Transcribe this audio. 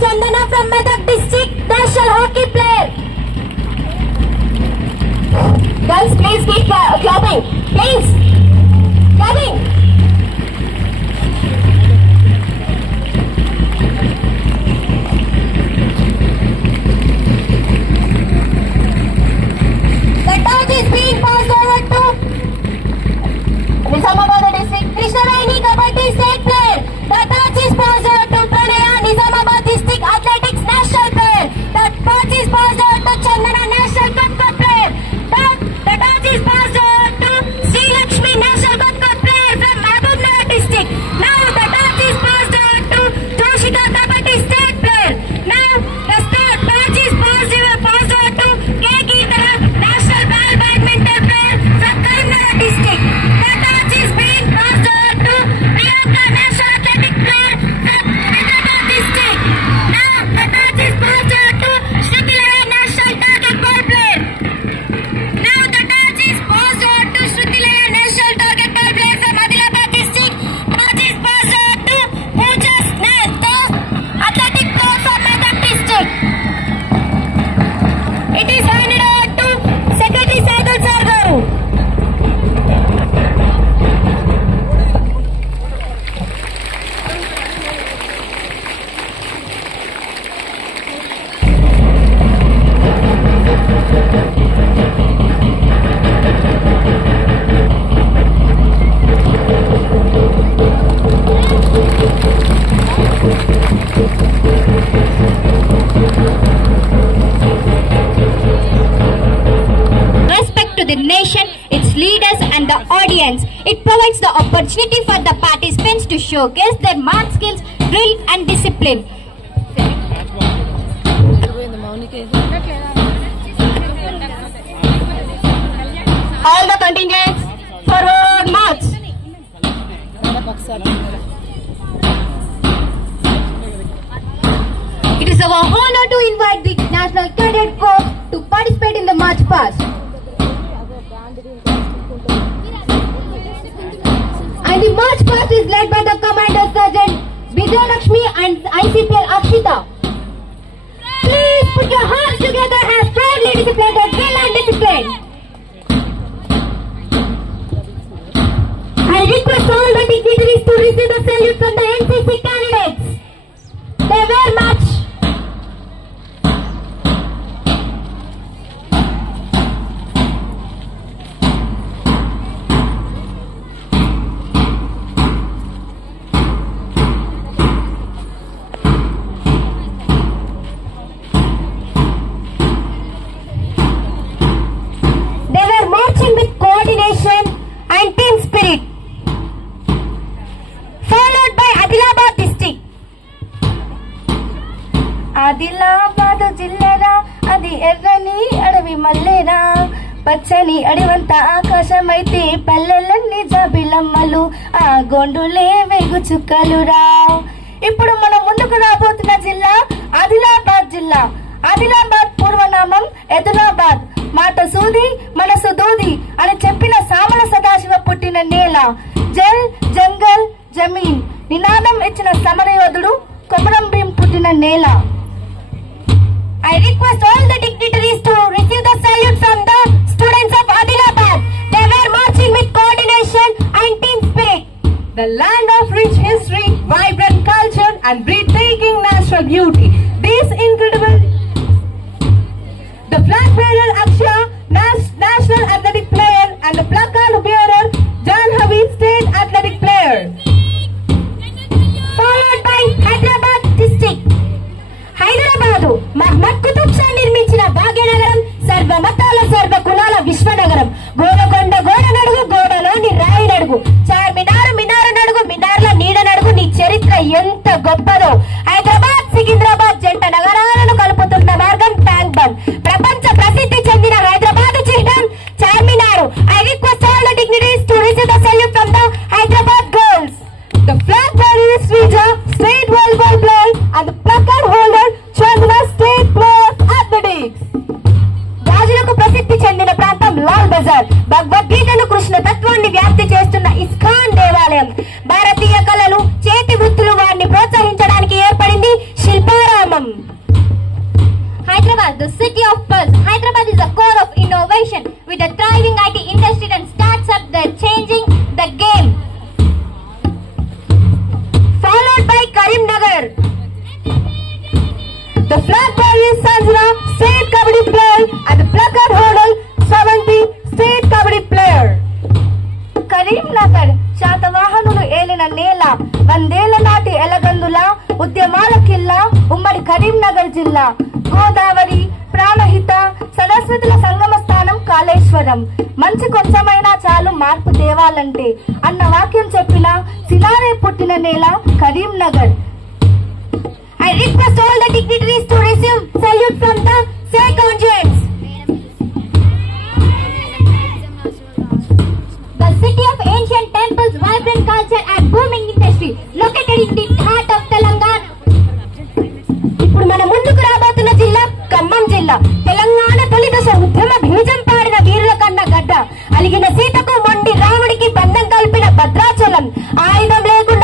Chandana from Medak district, national hockey player. Girls, please keep clapping. Please, clapping. The torch is being passed over to Nizamabad district, Krishnaveni Kabaddi state player. The torch is passed over to Pranaya, Nizamabad district athletics national player. The torch is passed over to Chandana, national Katka player. The torch is passed over to Sri Lakshmi, national Katka player from Mahabubnagar district. Now the torch is passed over to Joshika Kabaddi state player. Now the torch is passed over to K. Geetara, national ball badminton player from Karimnagar district. The torch is being passed over to Priyanka, national athletic player from Hyderabad district. Now the torch is passed over to Shrutilaya, national target ball player. Now the torch is passed over to Shrutilaya, national target ball player from Adilabad district. Torch is passed over to Pooja Snath, athletic player from Medak district. It is handed over to Secretary Saidul Sir garu. Respect to the nation, its leaders and the audience. It provides the opportunity for the participants to showcase their math skills, drill and discipline. All the contingents forward march. It is our honor to invite the National Cadet Corps to participate in the march past. And the march past is led by the Commander Sergeant Vijay Lakshmi and ICPL Akshita. Please put your hands together as proudly display the drill and discipline. I request all the dignitaries to receive the salute from the NCC candidates. They wear match. They were marching with coordination and team spirit. Followed by Adilabad district. Adilabad జిల్లెరా అది ఎర్రని అడవి మల్లెరా పచ్చని అడివంత ఆకాశమైతే పల్లెలన్నీ జాబిలమ్మలు ఆ గొండులే వెగు చుక్కలురా. ఇప్పుడు మనం ముందుకు రాబోతున్న జిల్లా ఆదిలాబాద్ జిల్లా. ఆదిలాబాద్ పూర్వనామం ఎదులాబాద్. మాట సూది మనసు దూది అని చెప్పిన సామల సదాశివ పుట్టిన నేల. జల్ జంగల్ జమీన్ నినాదం ఇచ్చిన సమరయోధుడు కొమరం భీం పుట్టిన నేల. I request all the dignitaries to receive the salute from the students of Adilabad. They were marching with coordination and team spirit. The land of rich history, vibrant culture and breathtaking natural beauty. This incredible... The flag bearer Akshay, national athletic player, and the placard bearer Janhavi, state athletic player. Followed by Hyderabad district. Hyderabad మహమ్మద్ కుతుబ్ షా నిర్మించిన భాగ్యనగరం, సర్వమతాల సర్వ కులాల విశ్వనగరం. గోడకొండ గోడ నడుగు, గోడలోని రాయి నడుగు, చార్మినారు మినారు నడుగు, మినార్ల నీడ నడుగు. నీ చరిత్ర ఎంత గొప్పదో. హైదరాబాద్ సికింద్రాబాద్ జంట నగరాలను కలుపుతున్న మార్గం ట్యాంక్ బండ్. ప్రపంచ ప్రసిద్ధి చెందిన హైదరాబాద్ చిహ్నం Charminar. I request all the dignitaries to receive the salute from the Hyderabad girls. The flag bearer is Srija, state volleyball player, and the placard holder Chandana, state player athletics. రాజులకు ప్రసిద్ధి చెందిన ప్రాంతం లాల్ బజార్. భగవద్గీతను కృష్ణ తత్వాన్ని వ్యాప్తి చేస్తున్న ఇస్కాన్ దేవాలయం. భారతీయ కళలు చేతి వృత్తులు వారిని ప్రోత్సహించడానికి ఏర్పడింది Shilparamam. The flag bearer is Sanjana, state kabaddi player, and the placard holder Sravanti, state kabaddi player. Karimnagar శాతవాహనులు ఏలిన నేల, వందేళ్ల నాటి ఎలగందుల ఉద్యమాల కిల్లా ఉమ్మడి కరీంనగర్ జిల్లా. గోదావరి, ప్రాణహిత, సరస్వతుల సంగమ స్థానం కాళేశ్వరం. మంచి కొంచెమైనా చాలు మార్పు తేవాలంటే అన్న వాక్యం చెప్పిన శిలారే పుట్టిన నేల Karimnagar. I request all the dignitaries to receive salute from the circumference. The city of ancient temples, vibrant culture and booming industry located in the heart of Telangana. ఇప్పుడు మన ముందుకు రాబోతున్న జిల్లా ఖమ్మం జిల్లా. తెలంగాణ తొలి దశ ఉద్యమ బీజం పాడిన వీరుల కన్న గడ్డ. అలిగిన సీతకు మొండి రాముడికి బంధం కలిపిన భద్రాచలం. ఆయుధం లేకుండా